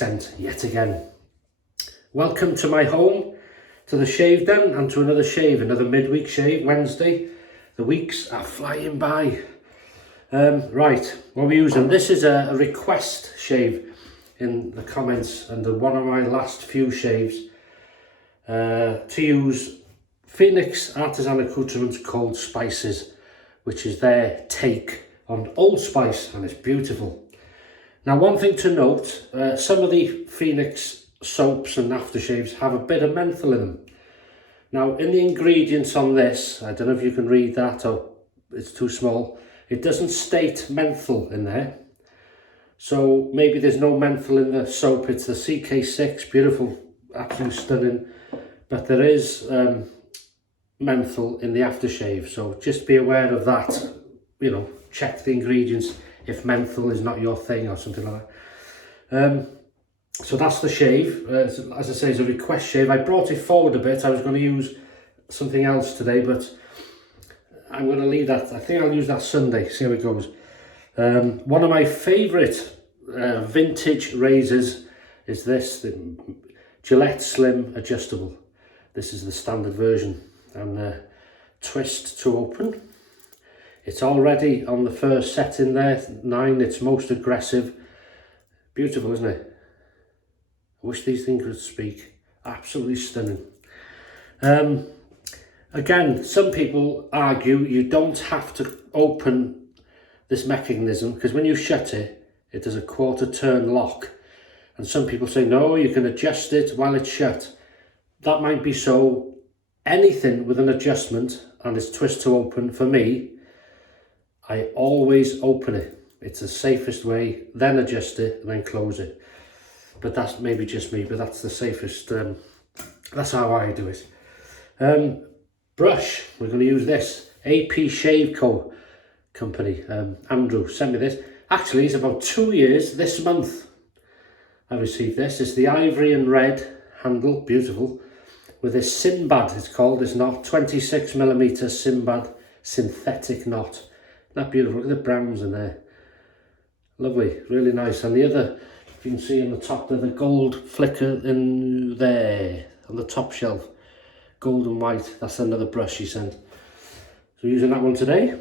scent yet again. Welcome to my home, to the shave den, and to another shave, another midweek shave, Wednesday. The weeks are flying by. Right, what are we using? This is a request shave in the comments under one of my last few shaves to use Phoenix Artisan Accoutrements Cold Spices, which is their take on Old Spice, and it's beautiful. Now, one thing to note, some of the Phoenix soaps and aftershaves have a bit of menthol in them. Now, in the ingredients on this, I don't know if you can read that or it's too small, it doesn't state menthol in there. So maybe there's no menthol in the soap, it's the CK6, beautiful, absolutely stunning. But there is menthol in the aftershave, so just be aware of that. You know, check the ingredients if menthol is not your thing or something like that. So that's the shave. As I say, it's a request shave. I brought it forward a bit. I was going to use something else today, but I'm going to leave that. I think I'll use that Sunday, see how it goes. One of my favourite vintage razors is this, the Gillette Slim Adjustable. This is the standard version, and twist to open. It's already on the first setting there, 9, it's most aggressive. Beautiful, isn't it? I wish these things could speak. Absolutely stunning. Again, some people argue you don't have to open this mechanism, because when you shut it, it does a quarter turn lock. And some people say, no, you can adjust it while it's shut. That might be so. Anything with an adjustment and it's twist to open, for me, I always open it. It's the safest way, then adjust it and then close it. But that's maybe just me, but that's the safest, that's how I do it. Brush, we're going to use this, A.P.A. Shave Co. company. Andrew sent me this. Actually, it's about 2 years this month I received this. It's the ivory and red handle, beautiful, with this Sinbad, it's called, it's not 26mm Sinbad synthetic knot. Isn't that beautiful? Look at the browns in there. Lovely, really nice. And the other, if you can see on the top there, the gold flicker in there on the top shelf, gold and white. That's another brush he sent. So we're using that one today.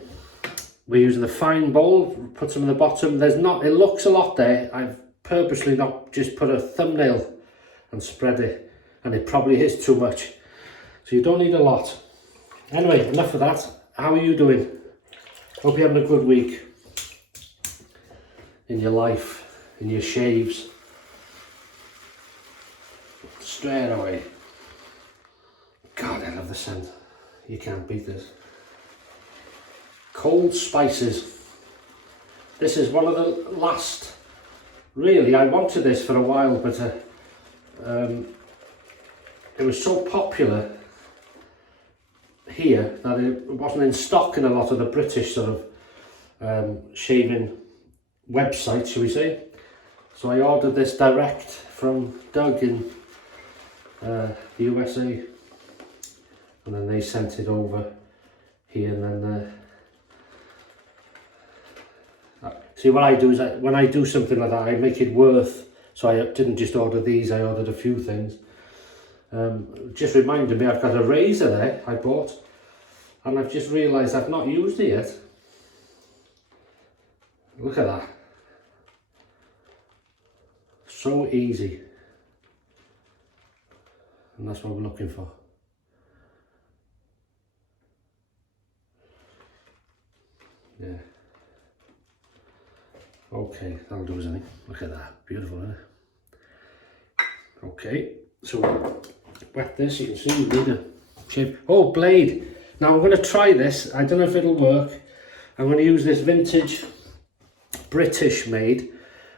We're using the fine bowl, put some in the bottom. There's not, it looks a lot there. I've purposely not just put a thumbnail and spread it, and it probably is too much. So you don't need a lot. Anyway, enough of that. How are you doing? Hope you're having a good week in your life, in your shaves. Straight away. God, I love the scent. You can't beat this. Cold Spices. This is one of the last, really, I wanted this for a while, but it was so popular here that it wasn't in stock in a lot of the British sort of shaving websites, shall we say. So I ordered this direct from Doug in the USA, and then they sent it over here, and then see, what I do is when I do something like that, I make it worth. So I didn't just order these, I ordered a few things. Just reminded me, I've got a razor there I bought, and I've just realised I've not used it yet. Look at that. So easy. And that's what we're looking for. Yeah. Okay, that'll do us, I think. Look at that. Beautiful, isn't it? Okay, so wet this, you can see we need a shave. Oh, blade. Now I'm going to try this. I don't know if it'll work. I'm going to use this vintage British made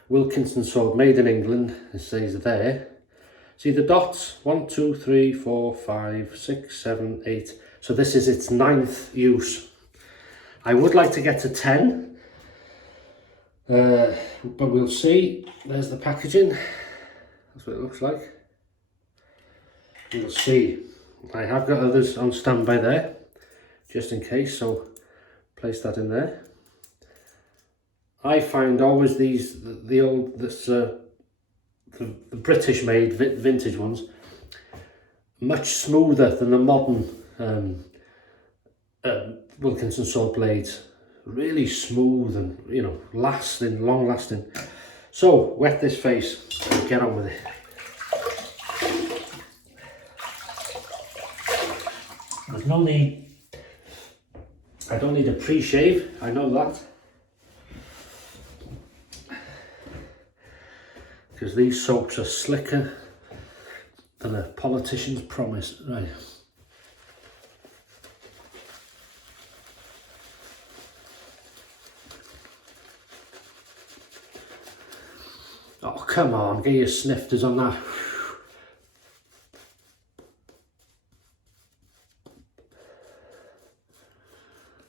Wilkinson sword, made in England. It says there. See the dots? 1, 2, 3, 4, 5, 6, 7, 8. So this is its 9th use. I would like to get to 10. But we'll see. There's the packaging. That's what it looks like. We'll see. I have got others on standby there, just in case, so place that in there. I find always these, the the British made vintage ones, much smoother than the modern Wilkinson sword blades. Really smooth and, you know, lasting, long lasting. So wet this face and get on with it. There's no need, I don't need a pre-shave, I know that. Because these soaps are slicker than a politician's promise. Right. Oh, come on, get your snifters on that.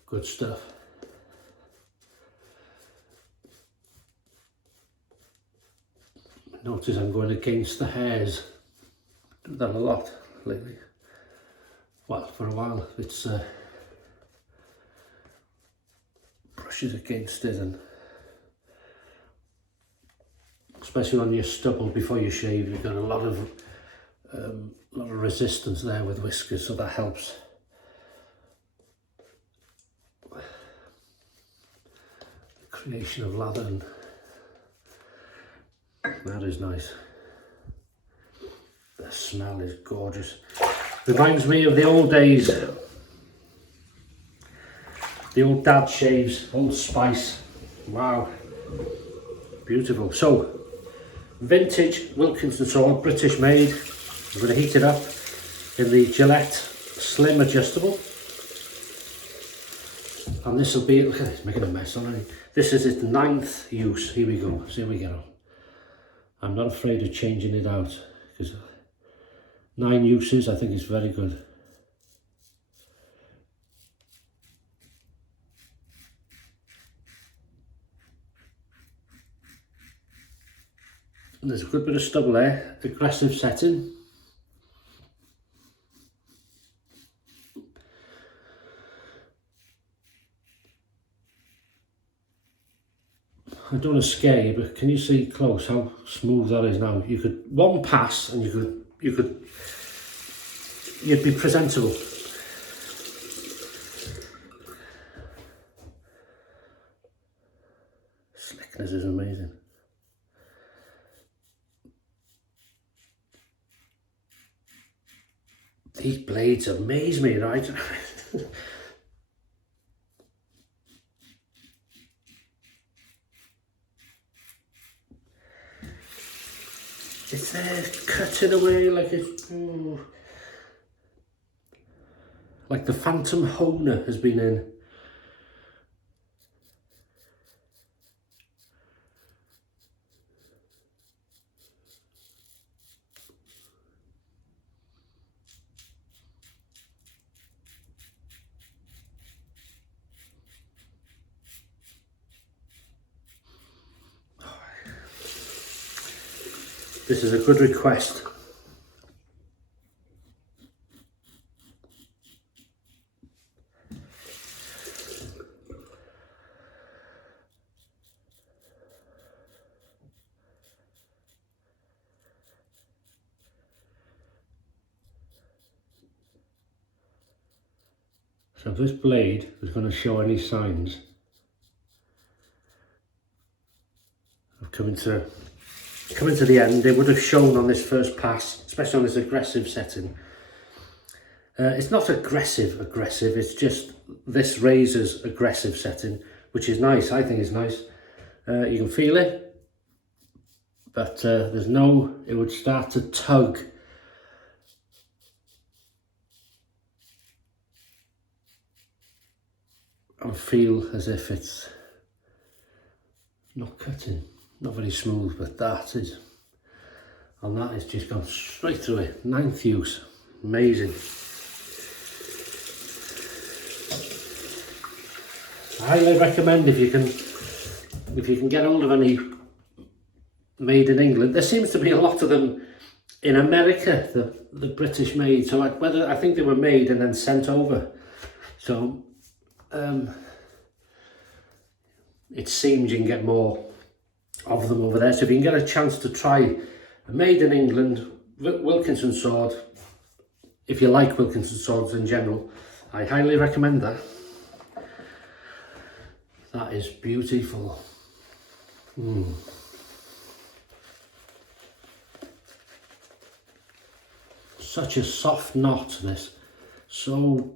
Good stuff. Notice I'm going against the hairs. I've done a lot lately. Well, for a while. It's brushes against it, and especially on your stubble before you shave, you've got a lot of resistance there with whiskers, so that helps. Creation of lather, and that is nice. The smell is gorgeous. Reminds me of the old days, the old dad shaves, Old Spice. Wow, beautiful. So vintage Wilkinson sword, British made. I'm going to heat it up in the Gillette Slim Adjustable. And this will be, look at this, making a mess already. This is its 9th use. Here we go, see how we get on. I'm not afraid of changing it out, because 9 uses, I think it's very good. And there's a good bit of stubble there, aggressive setting. I don't want to scare you, but can you see close how smooth that is now? You could one pass and you'd be presentable. Slickness is amazing. These blades amaze me, right? It's there, cutting away like it's, like the Phantom Honer has been in. This is a good request. So if this blade is going to show any signs of coming to the end, it would have shown on this first pass, especially on this aggressive setting. It's not aggressive, it's just this razor's aggressive setting, which is nice, I think is nice. You can feel it, but there's no, it would start to tug. And feel as if it's not cutting. Not very smooth, but that is, and that is just gone straight through it. 9th use, amazing. I highly recommend if you can get hold of any made in England. There seems to be a lot of them in America, the British made. So I think they were made and then sent over. So it seems you can get more of them over there. So if you can get a chance to try made in England, Wilkinson sword. If you like Wilkinson swords in general, I highly recommend that. That is beautiful. Such a soft knot, this. So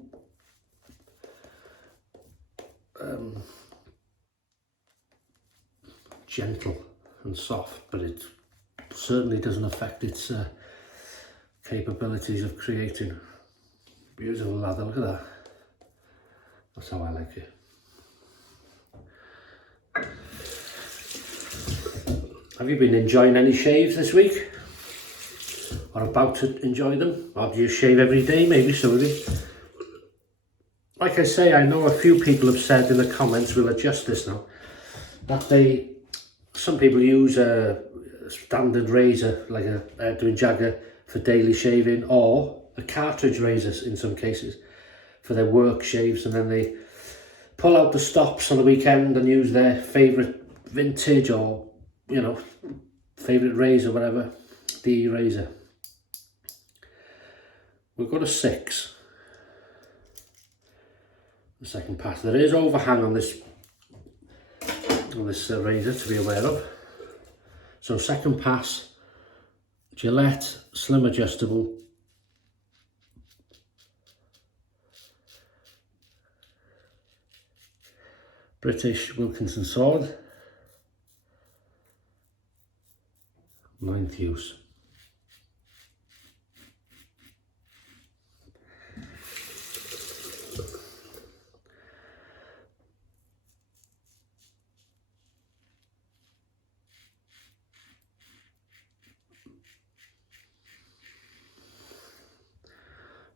gentle and soft, but it certainly doesn't affect its capabilities of creating beautiful leather. Look at that. That's how I like it. Have you been enjoying any shaves this week? Or about to enjoy them? Or do you shave every day? Maybe some of you. Like I say, I know a few people have said in the comments, we'll adjust this now, that some people use a standard razor, like a doing jagger for daily shaving, or a cartridge razor in some cases for their work shaves, and then they pull out the stops on the weekend and use their favourite vintage or, you know, favourite razor, whatever, the razor. We've got a 6. The second pass. There is overhang on this razor to be aware of. So second pass, Gillette, slim adjustable. British Wilkinson sword. 9th use.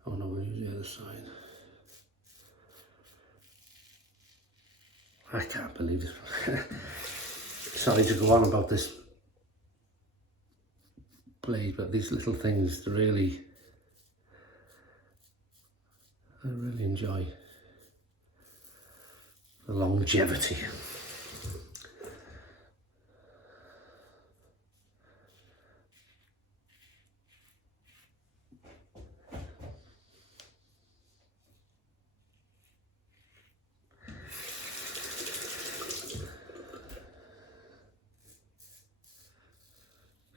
Oh no, we'll use the other side. I can't believe it. Sorry to go on about this blade, but these little things I really enjoy the longevity.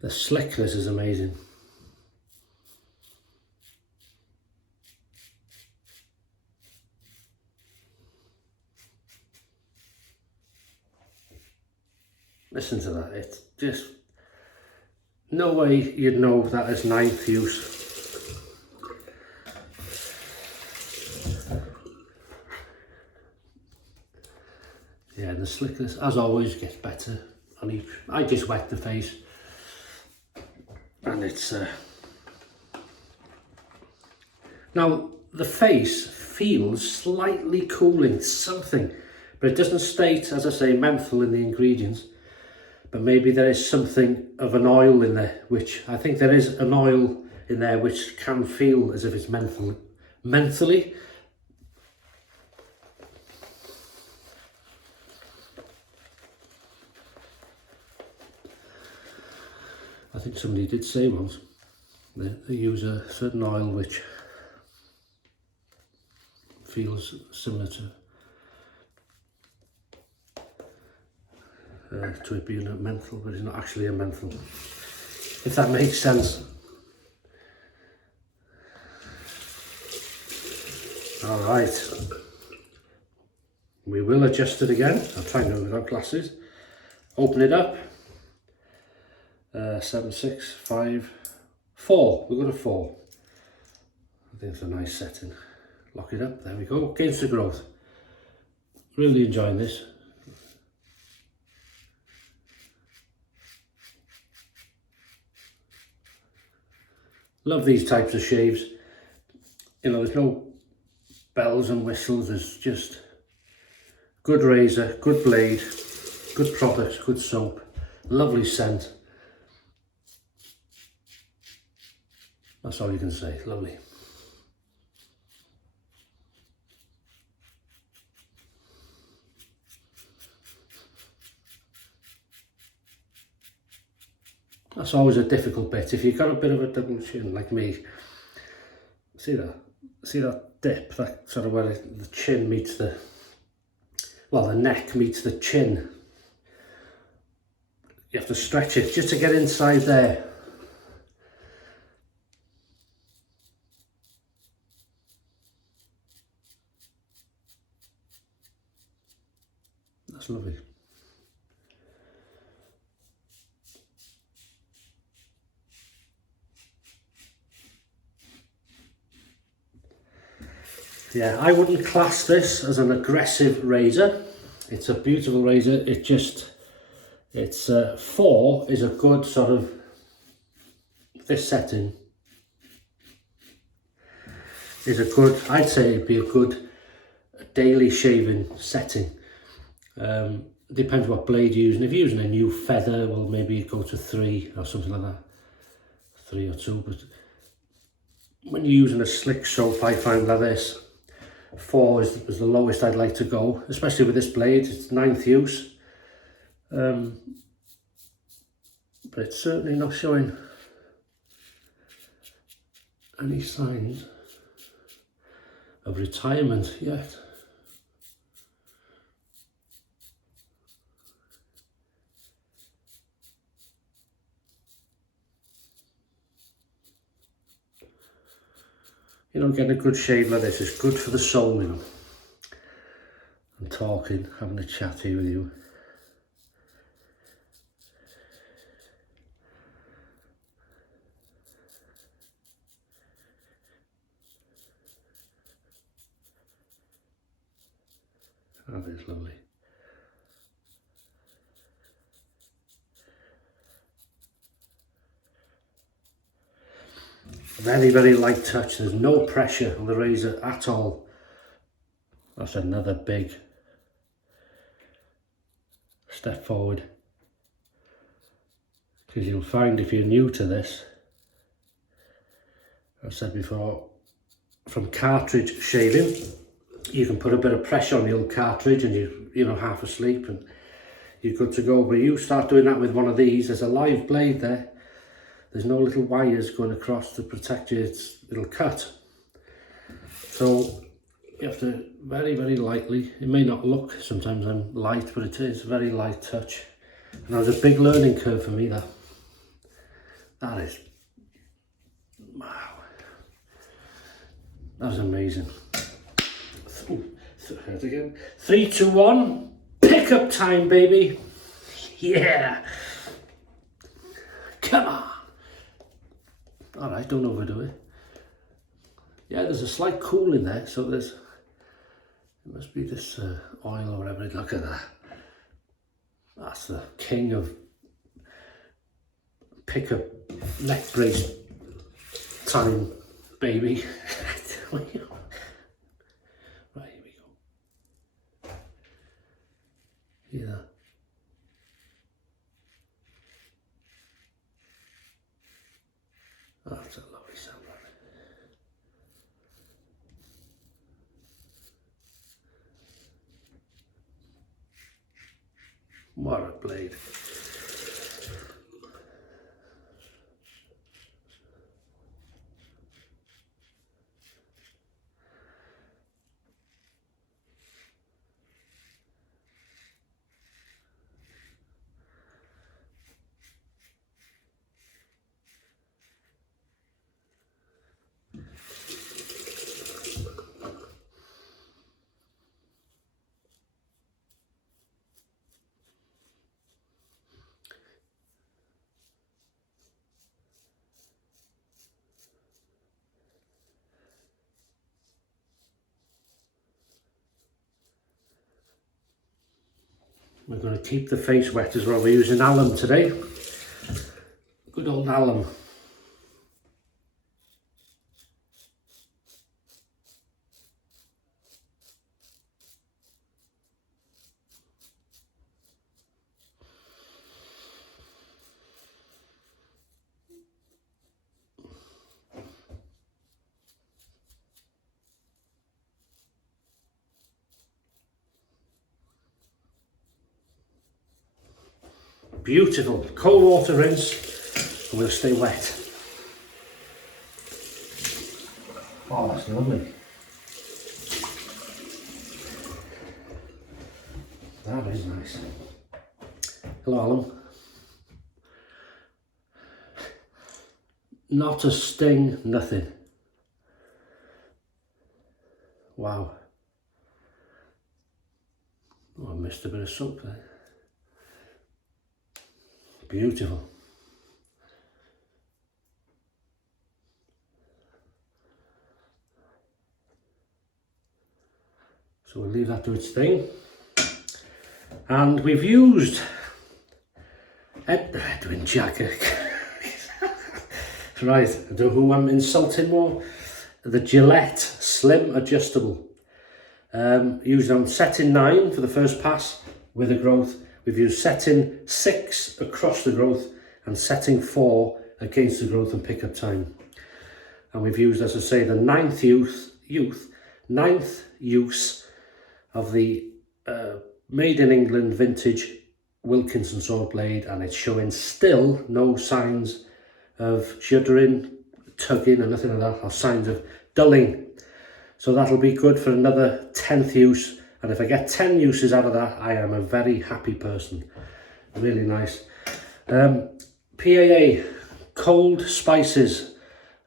The slickness is amazing. Listen to that, it's just, no way you'd know that is 9th use. Yeah, the slickness, as always, gets better on each. I just wet the face. And it's now the face feels slightly cooling, something, but it doesn't state, as I say, menthol in the ingredients, but maybe there is something of an oil in there, which I think there is an oil in there which can feel as if it's mentally. I think somebody did say once they use a certain oil which feels similar to it being a menthol, but it's not actually a menthol, if that makes sense. All right, we will adjust it again. I'll try and do it without glasses. Open it up. 7, 6, 5, 4. We've got a 4. I think it's a nice setting. Lock it up. There we go. Against the growth. Really enjoying this. Love these types of shaves. You know, there's no bells and whistles. There's just good razor, good blade, good product, good soap, lovely scent. That's all you can say. Lovely. That's always a difficult bit. If you've got a bit of a double chin like me, see that dip, that sort of where the chin meets the, well, the neck meets the chin. You have to stretch it just to get inside there. That's lovely. Yeah, I wouldn't class this as an aggressive razor. It's a beautiful razor. It's 4 is a good sort of, this setting is a good, I'd say it'd be a good daily shaving setting. Depends what blade you're using. If you're using a new feather, well, maybe you go to 3 or something like that, 3 or 2. But when you're using a slick soap, I find that this 4 is the lowest I'd like to go, especially with this blade. It's 9th use, but it's certainly not showing any signs of retirement yet. You know, getting a good shave like this is good for the soul, you know. I'm talking, having a chat here with you. That is lovely. Very, very light touch. There's no pressure on the razor at all. That's another big step forward. Because you'll find if you're new to this, I've said before, from cartridge shaving, you can put a bit of pressure on the old cartridge and you're half asleep and you're good to go. But you start doing that with one of these, there's a live blade there. There's no little wires going across to protect you, it'll cut. So you have to very, very lightly, it may not look sometimes I'm light, but it is very light touch. And that was a big learning curve for me, that is, wow. That was amazing. Again. 3, 2, 1, pickup time, baby. Yeah. Come on. All right, don't overdo it. Yeah, there's a slight cool in there, so it must be this oil or whatever. Look at that. That's the king of pickup neck brace time, baby. Right, here we go. Yeah. Oh, that's a lovely sound. What a blade. We're going to keep the face wet as well. We're using alum today. Good old alum. Beautiful. Cold water rinse. and we'll stay wet. Oh, that's lovely. That is nice. Hello, Alum. Not a sting, nothing. Wow. Oh, I missed a bit of soap there. Beautiful. So we'll leave that to its thing. And we've used Edwin Jacker. Right, I don't know who I'm insulting more. The Gillette Slim Adjustable. Used on setting 9 for the first pass with the growth. We've used setting 6 across the growth and setting 4 against the growth and pickup time. And we've used, as I say, the ninth use of the made in England vintage Wilkinson saw blade, and it's showing still no signs of shuddering, tugging and nothing like that, or signs of dulling. So that'll be good for another 10th use, and if I get 10 uses out of that, I am a very happy person. Really nice. P.A.A. Cold Spices,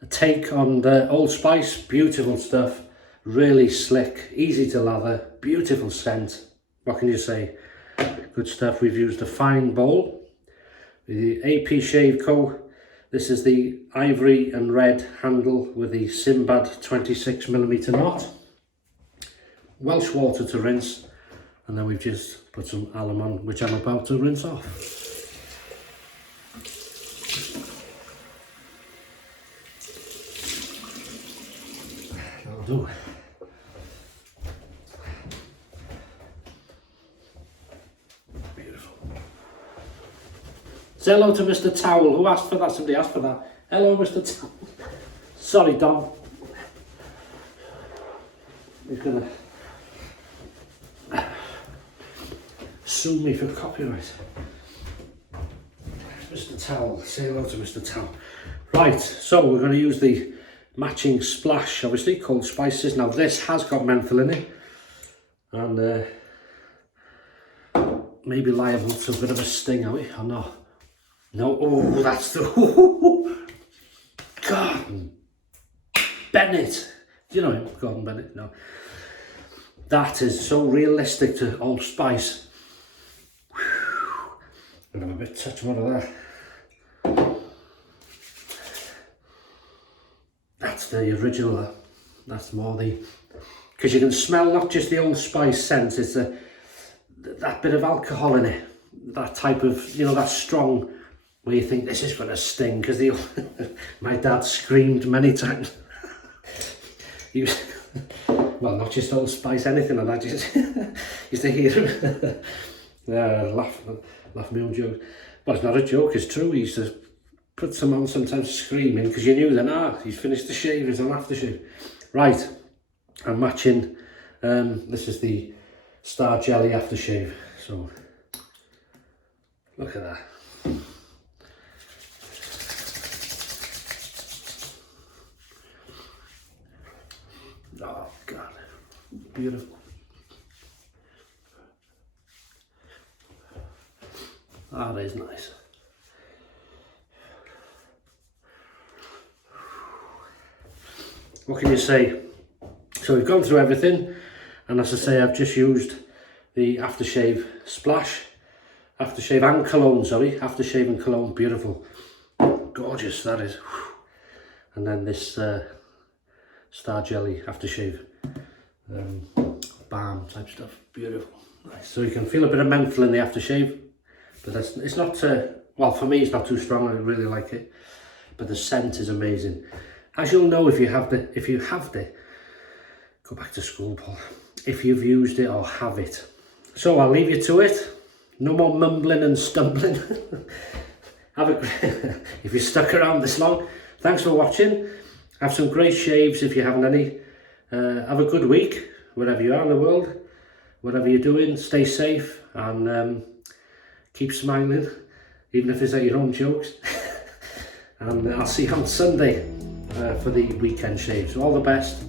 a take on the Old Spice, beautiful stuff, really slick, easy to lather, beautiful scent. What can you say? Good stuff. We've used a fine bowl, the Aftershave Co. This is the ivory and red handle with the Sinbad 26mm knot. Welsh water to rinse, and then we've just put some alum on, which I'm about to rinse off. That'll do. Say hello to Mr. Towel. Who asked for that? Somebody asked for that. Hello, Mr. Towel. Sorry, Dom. He's gonna sue me for copyright. Mr. Towel. Say hello to Mr. Towel. Right, so we're going to use the matching splash, obviously, called Spices. Now, this has got menthol in it, and maybe liable to a bit of a sting, are we, or not? No, oh, that's the, God, Bennett, do you know him, Gordon Bennett? No, that is so realistic to Old Spice. I'm gonna have a bit touch more of that. That's the original, that's more the, because you can smell not just the Old Spice scent, it's that bit of alcohol in it, that type of, you know, that strong, where you think this is going to sting, because my dad screamed many times. He was, well, not just Old Spice, anything like that, just used to hear him laugh my own jokes. But it's not a joke, it's true. He used to put some on sometimes screaming, because you knew then, he's finished the shave, he's on aftershave. Right, I'm matching, this is the Star Jelly aftershave, so look at that. Oh God, beautiful. Ah, that is nice. What can you say? So we've gone through everything, and as I say, I've just used the aftershave splash, aftershave and cologne, sorry, aftershave and cologne, beautiful, gorgeous that is. And then this Star Jelly aftershave, balm type stuff, beautiful, nice. So you can feel a bit of menthol in the aftershave, but it's not, well, for me it's not too strong, I really like it, but the scent is amazing. As you'll know if you have the, go back to school, Paul, if you've used it or have it. So I'll leave you to it, no more mumbling and stumbling. Have a great, if you're stuck around this long, thanks for watching. Have some great shaves if you haven't any. Have a good week, wherever you are in the world. Whatever you're doing, stay safe and keep smiling, even if it's at your own jokes. and I'll see you on Sunday for the weekend shave. So all the best.